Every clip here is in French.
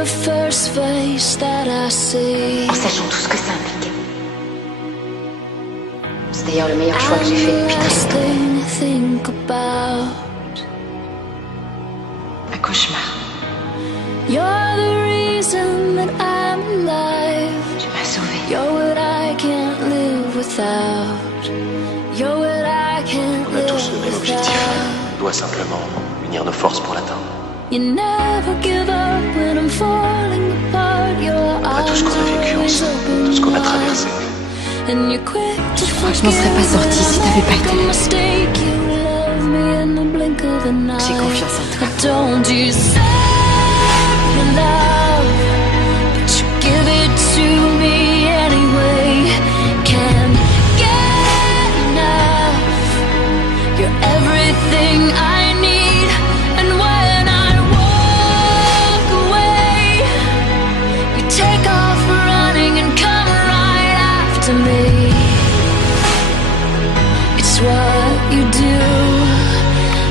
the first face that I see. En sachant tout ce que ça impliquait. C'est d'ailleurs le meilleur choix que j'ai fait depuis très longtemps. Un cauchemar. You're the reason that I'm alive. Tu m'as sauvée. You're what I can't live without. You're what I can't On a live tous le même objectif. On doit simplement unir nos forces pour l'atteindre. You never give up when I'm falling apart. Après tout ce qu'on a vécu ensemble, tout ce qu'on a traversé. Je m'en serais pas sortie si t'avais pas été là. J'ai confiance en toi. Don't you say you love, but you give it to me anyway. Can't get enough. You're everything I need, and when I walk away, you take off running and come right after me. It's what you do,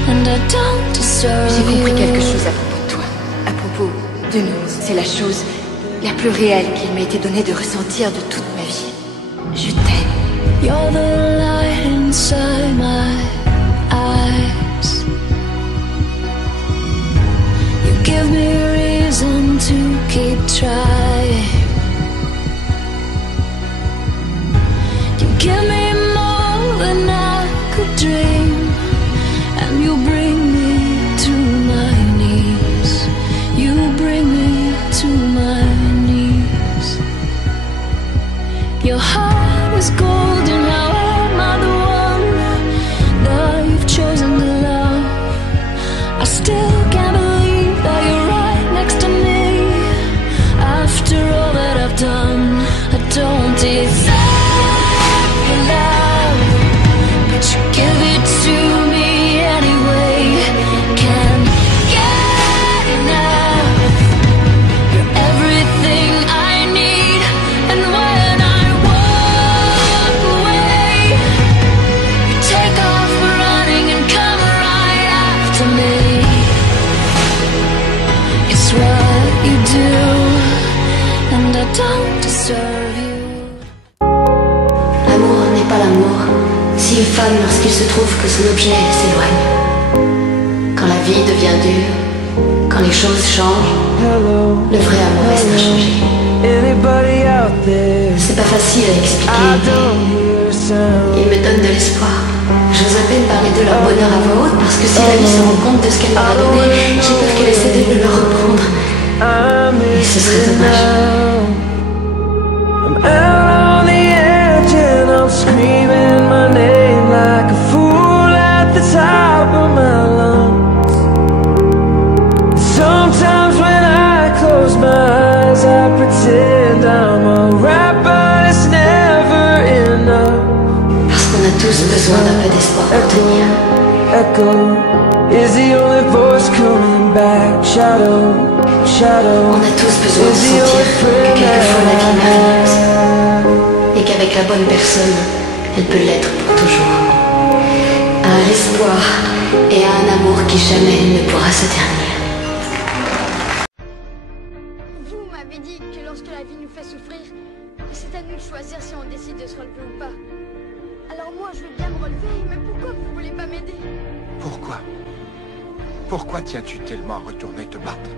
and I don't deserve. J'ai compris quelque chose à propos de toi, à propos de nous. C'est la chose la plus réelle qu'il m'a été donné de ressentir de toute ma vie. Je t'aime. You're the light inside my eyes. You give me reason to keep trying. You give me more than I could dream, and you bring me to my knees. You bring me to my knees. Your heart is golden, how am I the one that you've chosen to love? I still can't believe that you're right next to me. After all that I've done, I don't deserve your love, but you give it to me anyway. Can't get enough. You're everything I need, and when I walk away, you take off running and come right after me. It's what you do, and I don't deserve you. L'amour n'est pas l'amour s'il fane lorsqu'il se trouve que son objet s'éloigne. Quand la vie devient dure, quand les choses changent, le vrai amour reste inchangé. C'est pas facile à expliquer, mais il me donne de l'espoir. J'ose à peine parler de leur bonheur à voix haute parce que si la vie se rend compte de ce qu'elle leur a donné, j'ai peur qu'elle essaie de le leur reprendre. Et ce serait dommage. I'm out on the edge and I'm screaming my name like a fool at the top of my lungs. Sometimes when I close my eyes I pretend I'm alright, but it's never enough. Parce qu'on a tous besoin d'un peu d'espoir pour tenir. Echo is the only voice coming back. Shadow, shadow. On a tous besoin de sentir que quelquefois la vie est merveilleuse et qu'avec la bonne personne, elle peut l'être pour toujours. À l'espoir et à un amour qui jamais ne pourra se ternir. Vous m'avez dit que lorsque la vie nous fait souffrir, c'est à nous de choisir si on décide de se relever ou pas. Alors moi je veux bien me relever, mais pourquoi vous voulez pas m'aider? Pourquoi? Pourquoi tiens-tu tellement à retourner te battre?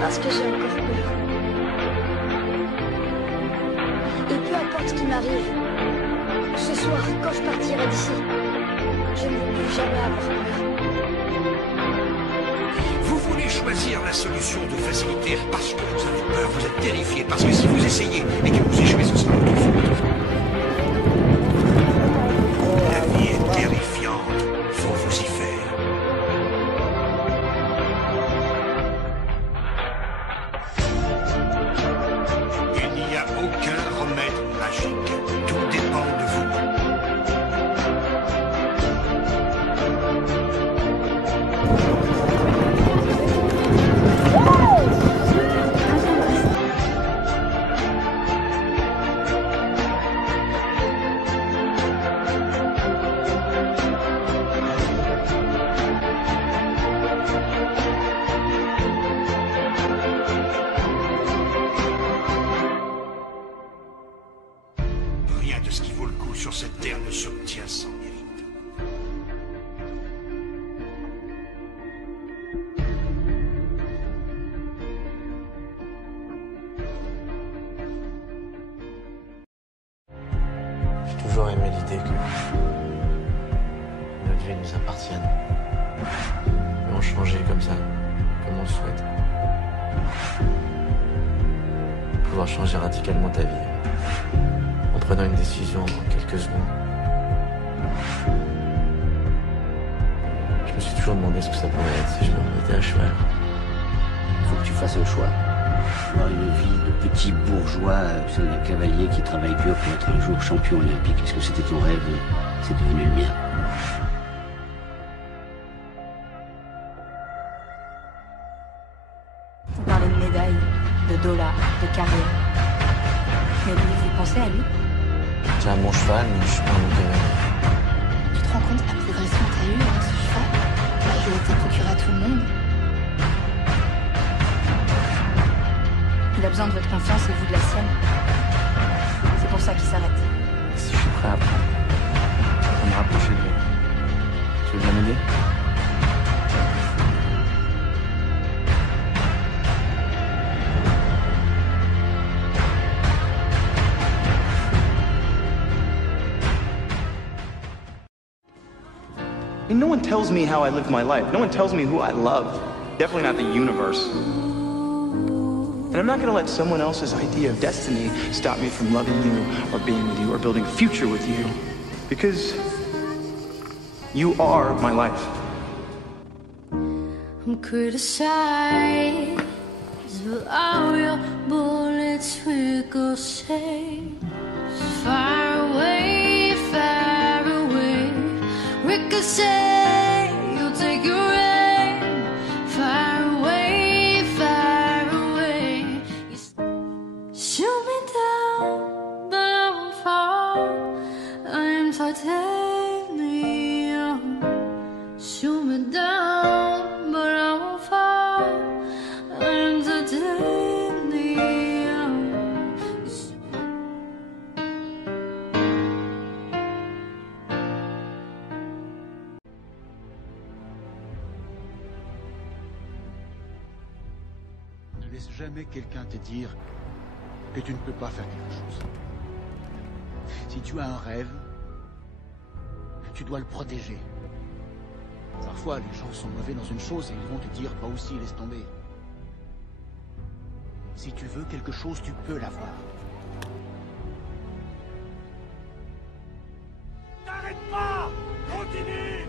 Parce que j'ai encore peur. Et peu importe ce qui m'arrive, ce soir, quand je partirai d'ici, je ne veux plus jamais avoir peur. Vous voulez choisir la solution de facilité parce que vous avez peur, vous êtes terrifié, parce que si vous essayez et que vous échouez, ce sera votre faute. La vie est terrifiante, faut vous y faire. Il n'y a aucun remède magique, tout dépend de vous. de ce qui vaut le coup sur cette terre ne s'obtient sans mérite. J'ai toujours aimé l'idée que notre vie nous appartienne. Et en changer comme ça, comme on le souhaite. Pouvoir changer radicalement ta vie en prenant une décision en quelques secondes. Je me suis toujours demandé ce que ça pourrait être si je me remettais à cheval. Il faut que tu fasses un choix. Avoir une vie de petit bourgeois, un cavalier qui travaille dur pour être un jour champion olympique. Est-ce que c'était ton rêve? C'est devenu le mien. Vous parlez de médailles, de dollars, de carrière. Mais vous pensez à lui? C'est à mon cheval, mais je suis pas un cavalier. Tu te rends compte de la progression que t'as eue avec ce cheval? Malgré que t'as procuré à tout le monde. Il a besoin de votre confiance et vous de la sienne. C'est pour ça qu'il s'arrête. Si je suis prêt à apprendre, à me rapprocher de lui. Tu veux bien m'aider? And no one tells me how I live my life. No one tells me who I love. Definitely not the universe. And I'm not going to let someone else's idea of destiny stop me from loving you or being with you or building a future with you. Because you are my life. I'm criticized, but all your bullets ricochet. Far away, ricochet, you'll take your aim. Far away, shoot me down, but I won't fall. I am titanium. Shoot me down, but I won't fall. I am titanium. Ne laisse jamais quelqu'un te dire que tu ne peux pas faire quelque chose. Si tu as un rêve, tu dois le protéger. Parfois, les gens sont mauvais dans une chose et ils vont te dire « toi aussi, laisse tomber ». Si tu veux quelque chose, tu peux l'avoir. N'arrête pas! Continue!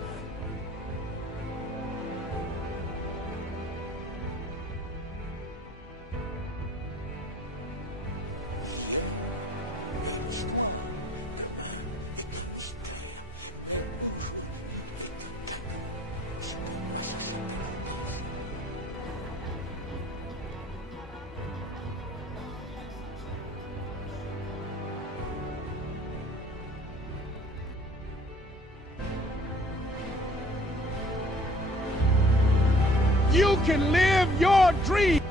You can live your dream!